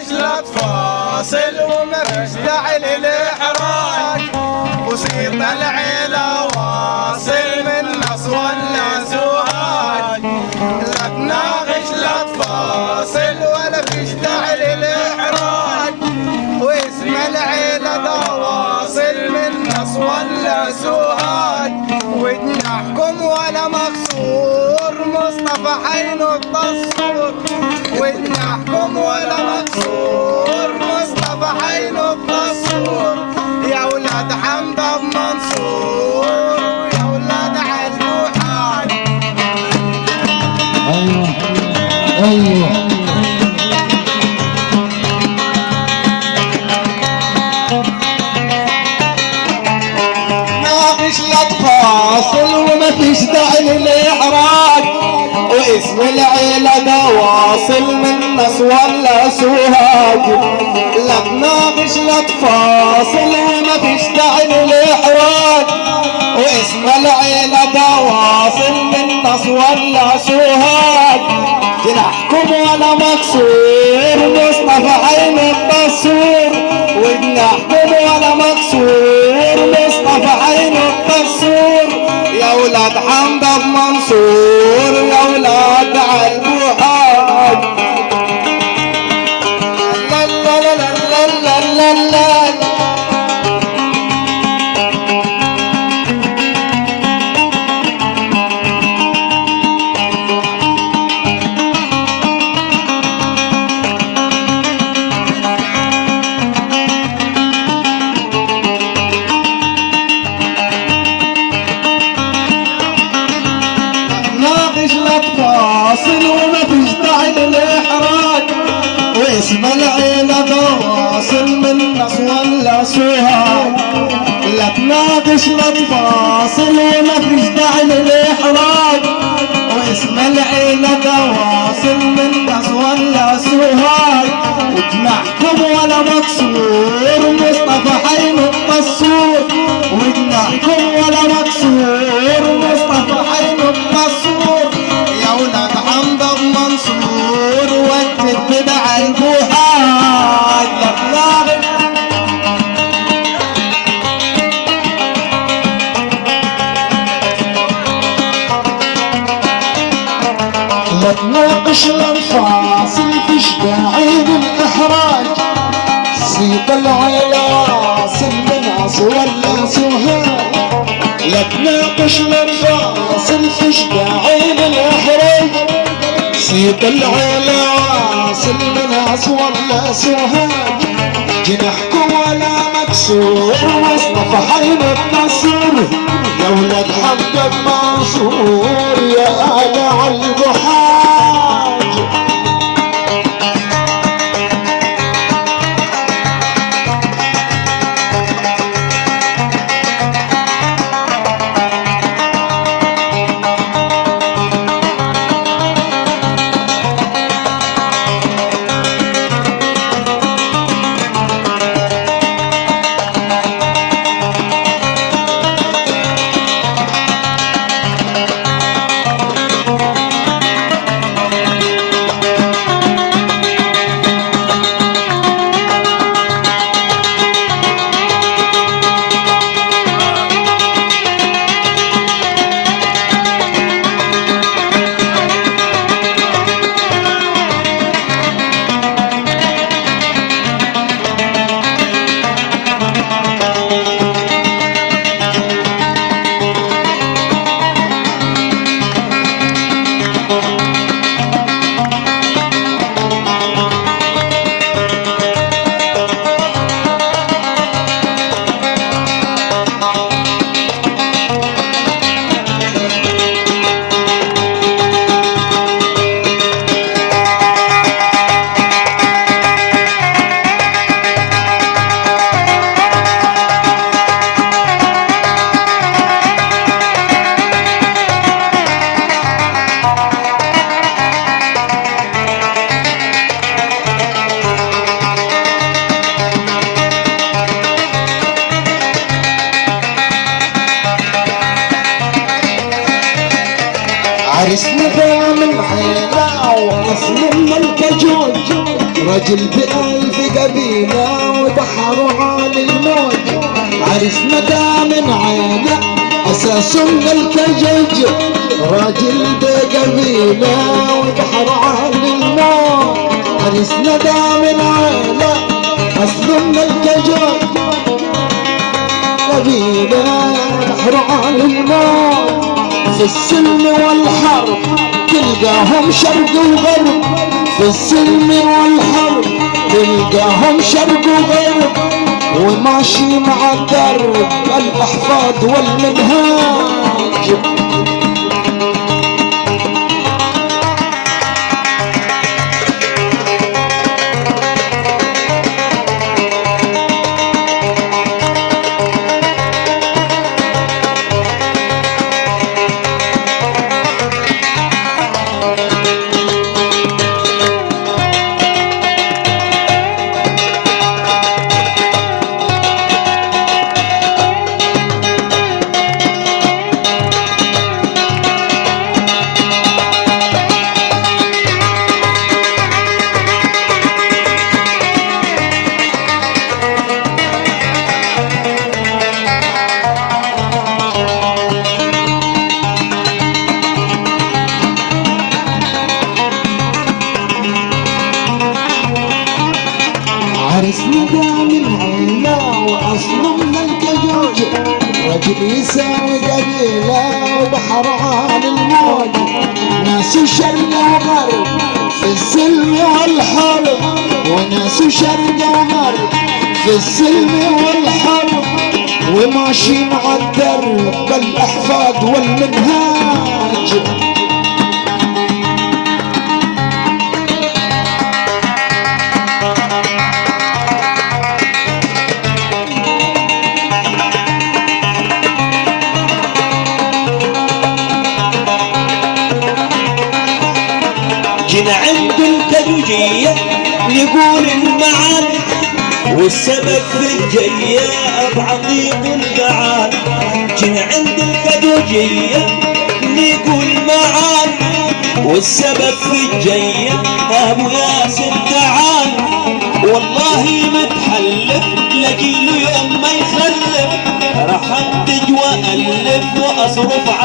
ناقش لا تفاصل وما فيش داعي للإحراج، وسيط العيلة واصل من نص ولا سوهاج. لا تناقش لا تفاصل ولا فيش داعي للإحراج، واسم العيلة ده واصل من نص ولا سوهاج. ودنحكم ولا مقصور مصطفى حين التصور، ودنحكم ولا مقصور مصطفى حين التصور. يا ولاد حمد منصور يا ولاد عالبوحات. ايوه ناقش لا تفاصل وما فيش داعي للإحراج، واسم العيلة ده واصل من نص ولا سوهاج. لا تناقش لا تفاصل وما فيش داعي للإحراج، واسم العيلة ده واصل من نص ولا سوهاج. جناحكم ولا مكسور مصطفى حين التصور، وجناحكم ولا مكسور مصطفى حين التصور. يا ولاد حمد منصور يا ولاد عالبوحات. لا لا لا لا لا لا لا واصل وما فيش داعي للإحراج، واسم العيلة ده واصل من نص ولا سوهاج. لا تناقش لا تفاصل وما فيش داعي للإحراج، واسم العيلة ده واصل من نص ولا سوهاج. وجناحكم ولا مكسور مصطفى حين التصور، وجناحكم ولا مكسور مصطفى حين التصور. يا ولاد حمد منصور وقت البدع البوحات. لا تناقش الانفاصل فيش داعي للإحراج، صيت العيلة واصل من نص ولا سوهاج. لا تناقش الانفاصل فيش داعي للإحراج، صيت العيلة واصل من نص ولا سوهاج. جناحكم ولا مكسور مصطفى حين التصور. يا ولاد حمد منصور يا أهل عالبوحات. رجل بألف قبيلة وبحر عالي الموج، عرسنا دا من عينه أساس من الكجج. راجل بقبيلة وبحر عالي الموج، عرسنا دا من عينه أصل من الكجج. قبيلة بحر عالي الموج، في السلم والحرب تلقاهم شرق وغرب. في السلم والحرب تلقاهم شرق وغرب، وماشي مع الدرب الأحفاد والمنهاج. عرسنا دا من عيلة وأصله من الكجوج، رجل يساوي قبيلة وبحر عالي الموج. ناس شرق وغرب في السلم والحرب، وناس شرق وغرب في السلم والحرب، وماشي مع الدرب الأحفاد والمنهاج. جينا عند الكدوجية نقول المعان، والسبب في الجية بعطيق القعان. جينا عند الكدوجية نقول معان، والسبب في الجية ابو ياسر تعال. والله متحلف لجيله يوم ما يخلف، راح انتج والف واصرف